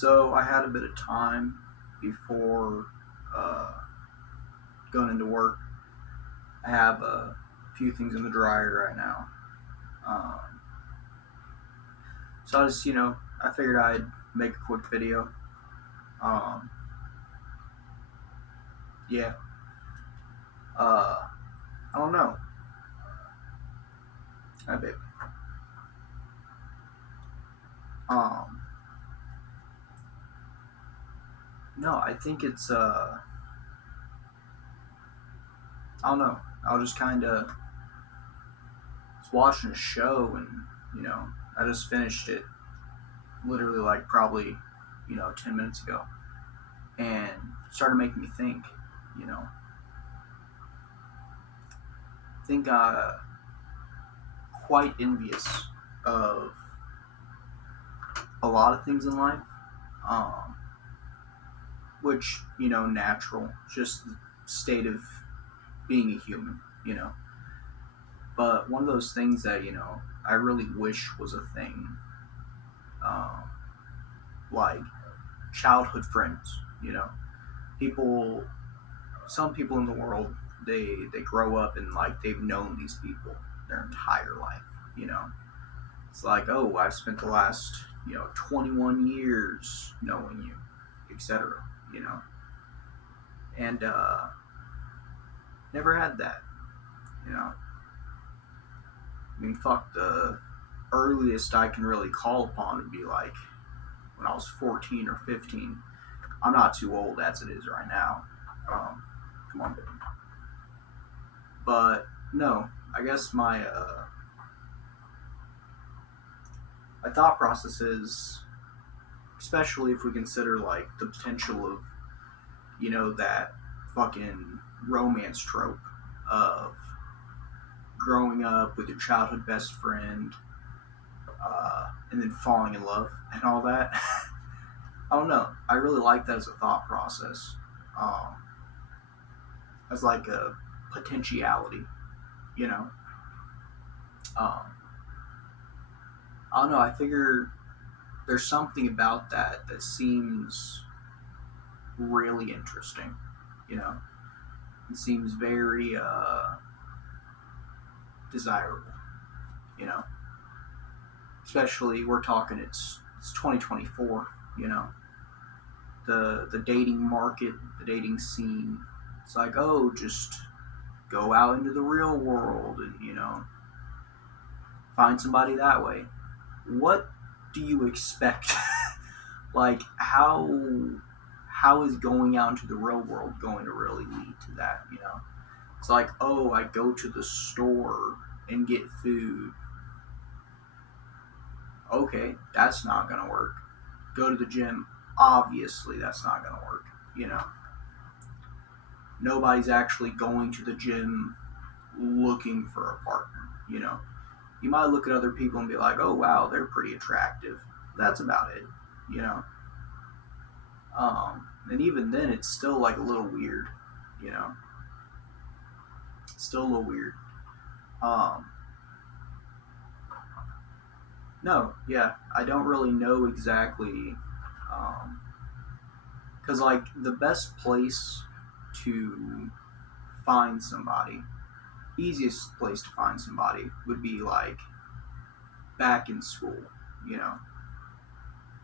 So I had a bit of time before uh, going into work. I have a few things in the dryer right now. Um, so I figured I'd make a quick video. Um, yeah, I don't know. I bet. Um, no, I think I don't know. I was just kind of watching a show and, you know, I just finished it literally like probably, 10 minutes ago. And started making me think, you know, think quite envious of a lot of things in life, um, which natural, just the state of being a human, But one of those things that I really wish was a thing, um, like childhood friends. People, some people in the world, they grow up and like they've known these people their entire life. You know, It's like, oh, I've spent the last, 21 years knowing you, etc. You know, and never had that. You know, I mean, fuck, the earliest I can really call upon would be like when I was 14 or 15. I'm not too old as it is right now. Come on, baby. But no, I guess my thought process is, especially if we consider like the potential of that fucking romance trope of growing up with your childhood best friend, and then falling in love and all that. I don't know. I really like that as a thought process, um, as like a potentiality, you know. Um, I don't know. I figure there's something about that seems really interesting. You know, it seems very desirable. You know, especially we're talking it's 2024. You know, the dating market, the dating scene. It's like, oh, just go out into the real world and find somebody that way. What do you expect? Like how is going out into the real world going to really lead to that? It's like, oh, I go to the store and get food. Okay, that's not gonna work. Go to the gym. Obviously, that's not gonna work. You know, Nobody's actually going to the gym looking for a partner. You might look at other people and be like, oh wow, they're pretty attractive. That's about it. You know, and even then, it's still like a little weird. You know, still a little weird. Um, no, yeah, I don't really know exactly, because like the best place to find somebody, easiest place to find somebody would be like back in school. You know,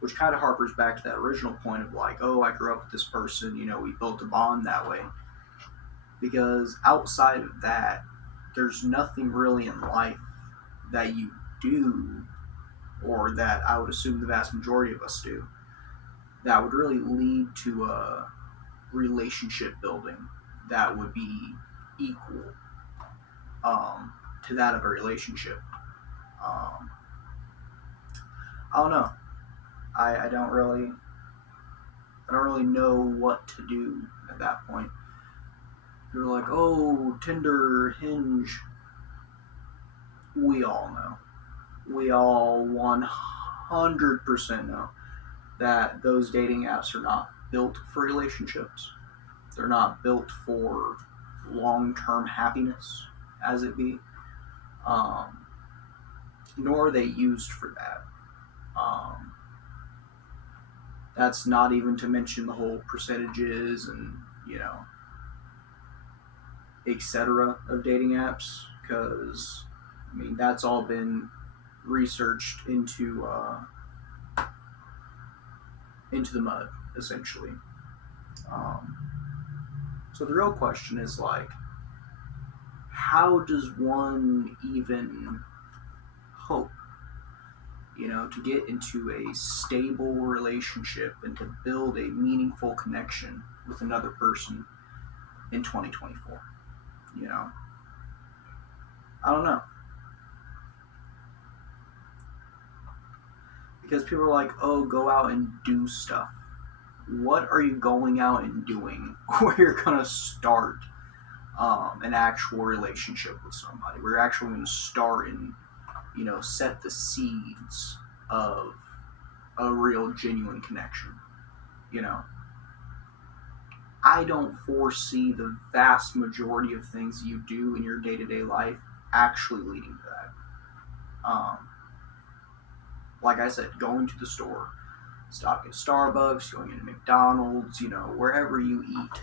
which kind of harpers back to that original point of like, oh, I grew up with this person, we built a bond that way. Because outside of that, there's nothing really in life that you do, or that I would assume the vast majority of us do, that would really lead to a relationship building that would be equal, to that of a relationship. Um, I don't know. I don't really know what to do at that point. You're like, oh, Tinder, Hinge. We all know. We all 100% know that those dating apps are not built for relationships. They're not built for long term happiness, as it be. Um, Nor are they used for that. Um, That's not even to mention the whole percentages and, you know, etc. of dating apps, because I mean that's all been researched into the mud essentially. Um, so the real question is like, how does one even hope, you know, to get into a stable relationship and to build a meaningful connection with another person in 2024? You know, I don't know. Because people are like, oh, go out and do stuff. What are you going out and doing where you're going to start an actual relationship with somebody? We're actually going to start and, you know, set the seeds of a real, genuine connection. You know, I don't foresee the vast majority of things you do in your day to day life actually leading to that. Like I said, going to the store, stopping at Starbucks, going into McDonald's, you know, wherever you eat.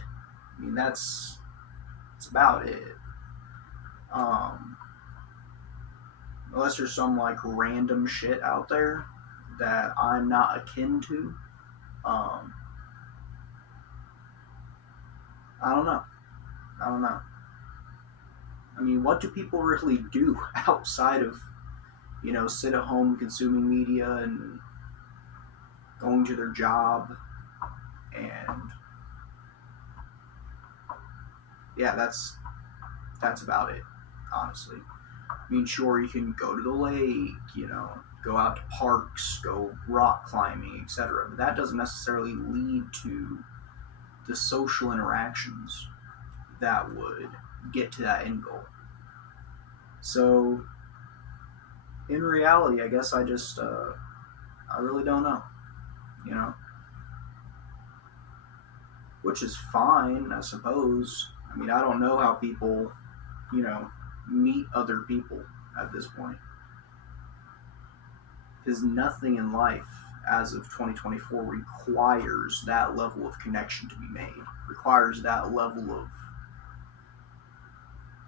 I mean, that's about it. Um, Unless there's some like random shit out there that I'm not akin to. Um, I don't know. I don't know. I mean, what do people really do outside of, you know, sit at home consuming media and going to their job? And yeah, that's about it, honestly. I mean, sure, you can go to the lake, you know, go out to parks, go rock climbing, etc. But that doesn't necessarily lead to the social interactions that would get to that end goal. So, in reality, I guess I really don't know, you know, which is fine, I suppose. I mean, I don't know how people, you know, meet other people at this point. Because nothing in life as of 2024 requires that level of connection to be made, requires that level of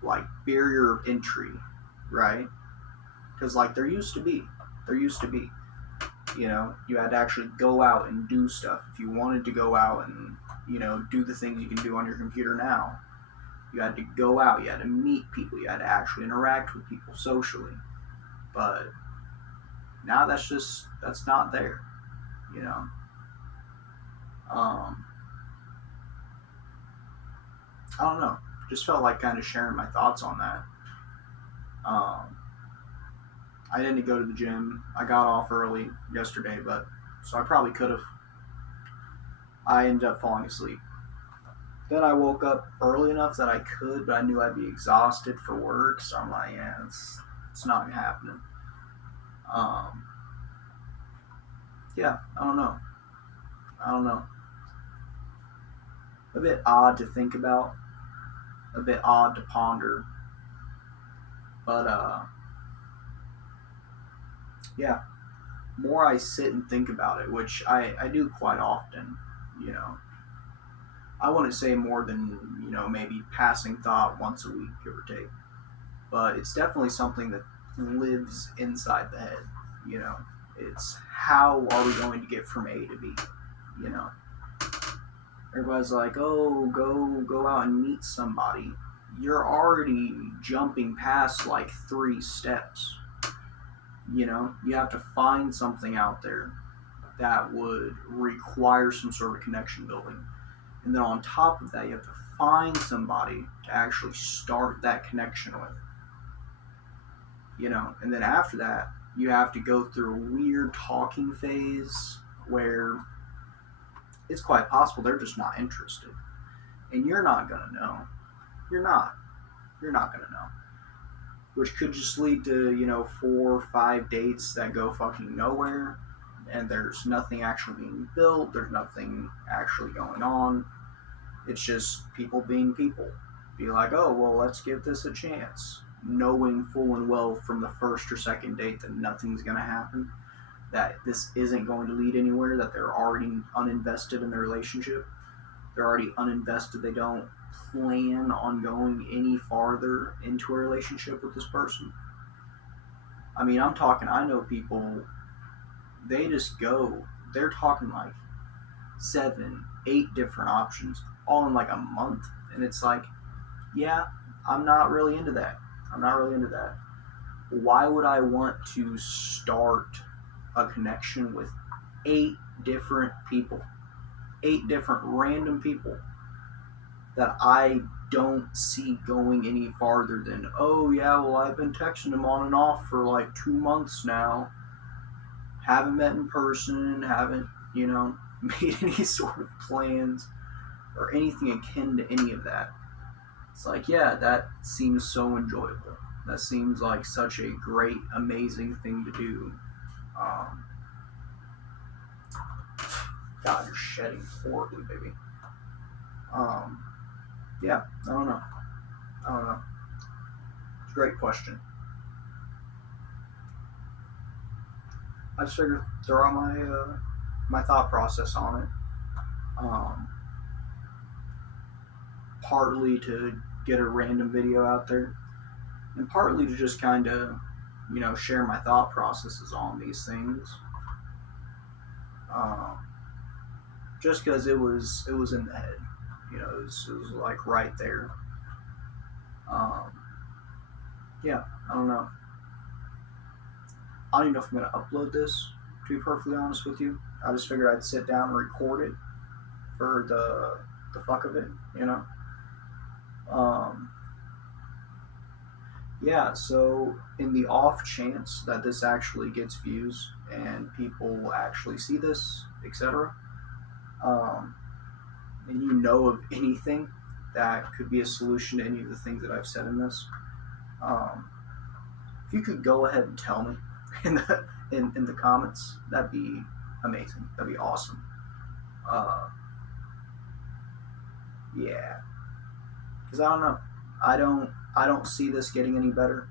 like barrier of entry, right? Because like there used to be, you know, you had to actually go out and do stuff. If you wanted to go out and, you know, do the things you can do on your computer now, you had to go out, you had to meet people, you had to actually interact with people socially. But now that's not there, you know. Um, I don't know. Just felt like kind of sharing my thoughts on that. Um, I didn't go to the gym. I got off early yesterday, but so I probably could have. I ended up falling asleep. Then I woke up early enough that I could, but I knew I'd be exhausted for work, so I'm like, yeah, it's not happening. Um, yeah, I don't know. I don't know. A bit odd to think about, a bit odd to ponder, but yeah. More I sit and think about it, which I do quite often, you know. I wouldn't say more than, you know, maybe passing thought once a week, give or take. But it's definitely something that lives inside the head, you know. It's how are we going to get from A to B, you know. Everybody's like, oh, go out and meet somebody. You're already jumping past like 3 steps. You know, you have to find something out there that would require some sort of connection building. And then on top of that, you have to find somebody to actually start that connection with. You know, and then after that, you have to go through a weird talking phase where it's quite possible they're just not interested. And you're not going to know. You're not. You're not going to know. Which could just lead to, you know, 4 or 5 dates that go fucking nowhere. And there's nothing actually being built. There's nothing actually going on. It's just people being people. Be like, oh, well, let's give this a chance. Knowing full and well from the first or second date that nothing's going to happen. that this isn't going to lead anywhere, that they're already uninvested in the relationship. They're already uninvested. They don't plan on going any farther into a relationship with this person. I mean, I know people, they just go, they're talking like 7, 8 different options all in like a month. And it's like, yeah, I'm not really into that. I'm not really into that. Why would I want to start a connection with 8 different people? 8 different random people that I don't see going any farther than, oh yeah, well, I've been texting him on and off for like 2 months now. Haven't met in person, haven't, made any sort of plans or anything akin to any of that. It's like, yeah, that seems so enjoyable. That seems like such a great, amazing thing to do. Um, God, you're shedding horribly, baby. Yeah, I don't know. It's a great question. I just figured throw out my thought process on it. Um, Partly to get a random video out there, and partly to just kind of, share my thought processes on these things. Um, just because it was in the head, it was like right there. Um, yeah, I don't know. I don't even know if I'm gonna upload this. To be perfectly honest with you, I just figured I'd sit down and record it for the fuck of it, Um, yeah, so in the off chance that this actually gets views and people actually see this, etc., um, and you know of anything that could be a solution to any of the things that I've said in this, um, if you could go ahead and tell me in the comments, that'd be amazing. That'd be awesome. Uh, yeah, because I don't know. I don't see this getting any better.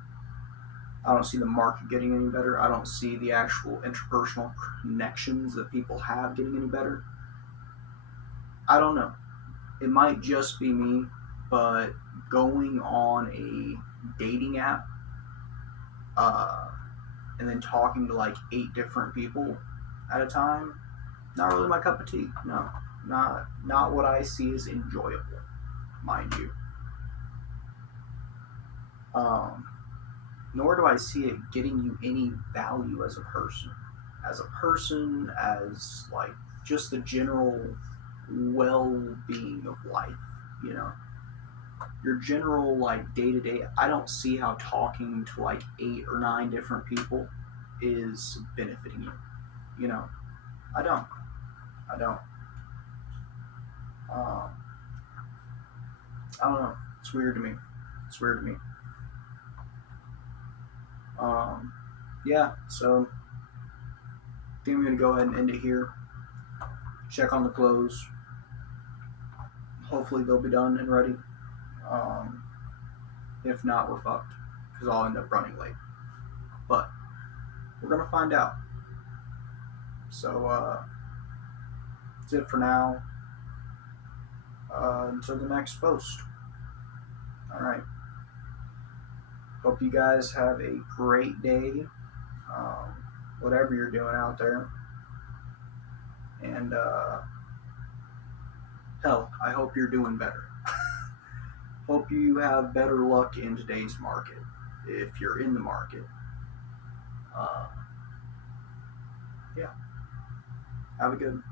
I don't see the market getting any better. I don't see the actual interpersonal connections that people have getting any better. I don't know. It might just be me, but going on a dating app uh, and then talking to like 8 different people at a time, not really my cup of tea. No, not what I see as enjoyable, mind you. Um, Nor do I see it getting you any value as a person. As like just the general well-being of life, you know. Your general like day-to-day, I don't see how talking to like 8 or 9 different people is benefiting you. You know, I don't. I don't. Um, I don't know. It's weird to me. It's weird to me. Um, yeah, so I think I'm going to go ahead and end it here. Check on the clothes. Hopefully they'll be done and ready. Um, if not, we're fucked because I'll end up running late. But we're going to find out. So that's it for now. Until the next post. All right. Hope you guys have a great day. Whatever you're doing out there. And hell, I hope you're doing better. Hope you have better luck in today's market if you're in the market. Uh, yeah. Have a good one.